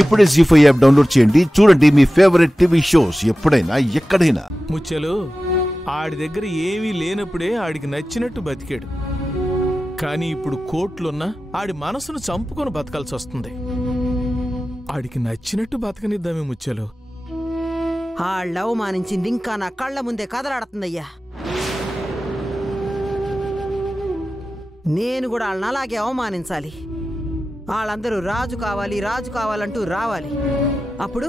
ఇప్పుడే జీ5 app download చేయండి. చూడండి మీ ఫేవరెట్ టీవీ షోస్ ఎప్పుడైనా ఎక్కడైనా. ముచ్చలు ఆడి దగ్గర ఏమీ లేనప్పుడే ఆడికి నచ్చినట్టు బతికాడు. కానీ ఇప్పుడు కోట్లున్నా ఆడి మనసును చంపుకొని బతకాల్సి వస్తుంది. ఆడికి నచ్చినట్టు బతకనిద్దామే ముచ్చలు. ఆళ్ళ అవమానించింది ఇంకా నా కళ్ళ ముందే కదలాడుతుందయ్యా. నేను కూడా వాళ్ళని అలాగే అవమానించాలి. వాళ్ళందరూ రాజు కావాలి రాజు కావాలంటూ రావాలి. అప్పుడు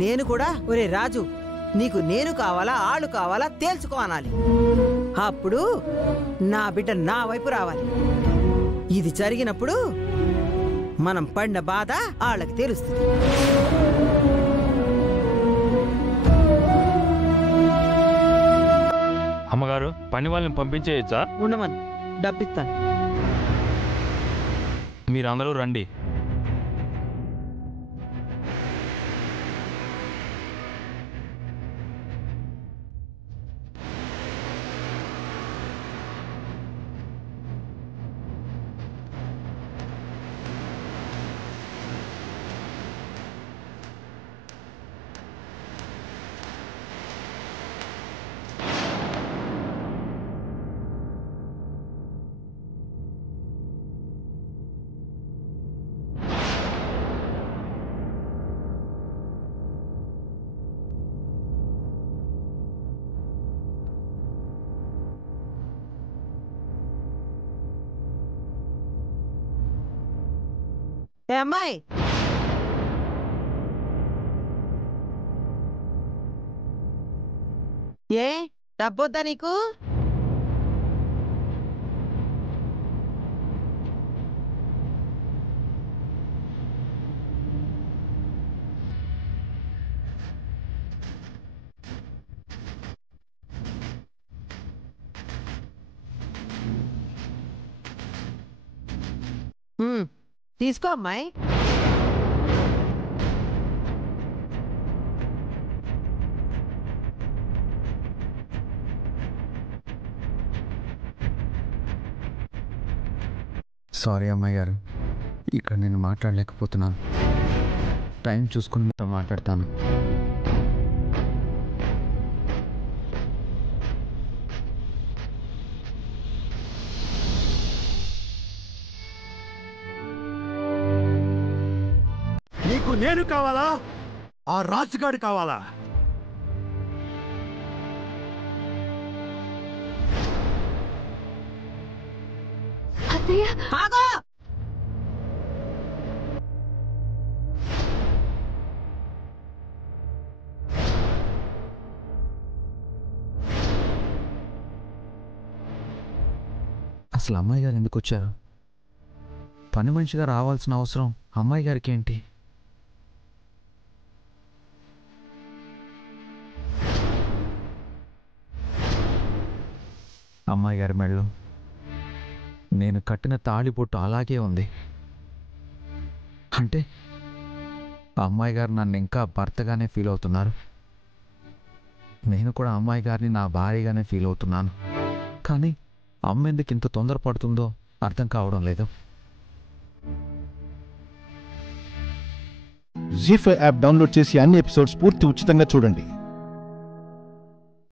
నేను కూడా ఒరే రాజు నీకు నేను కావాలా ఆళ్ళు కావాలా తేల్చుకో అనాలి. అప్పుడు నా బిడ్డ నా వైపు రావాలి. ఇది జరిగినప్పుడు మనం పడిన బాధ వాళ్ళకి తెలుస్తుంది. అమ్మగారు పని వాళ్ళని పంపించేయచ్చా? ఉండమని డబ్బిస్తాను. మీరందరూ రండి. ఏ అమ్మాయి, ఏ డబ్బొద్దా నీకు? తీసుకో అమ్మాయి. సారీ అమ్మాయి గారు, ఇక్కడ నేను మాట్లాడలేకపోతున్నాను. టైం చూసుకుని మీతో మాట్లాడతాను. నీకు నేను కావాలా ఆ రాజుగాడు కావాలా? అసలు అమ్మాయి గారు ఎందుకు వచ్చారు? పని మనిషిగా రావాల్సిన అవసరం అమ్మాయి గారికి ఏంటి? అమ్మాయి గారి మెడలో నేను కట్టిన తాళిబొట్టు అలాగే ఉంది. అంటే అమ్మాయి గారు నన్ను ఇంకా భర్తగానే ఫీల్ అవుతున్నారు. నేను కూడా అమ్మాయి గారిని నా భార్యగానే ఫీల్ అవుతున్నాను. కానీ అమ్మ ఎందుకు ఇంత తొందరపడుతుందో అర్థం కావడం లేదు. జీ5 యాప్ డౌన్లోడ్ చేసి అన్ని ఎపిసోడ్స్ పూర్తి ఉచితంగా చూడండి.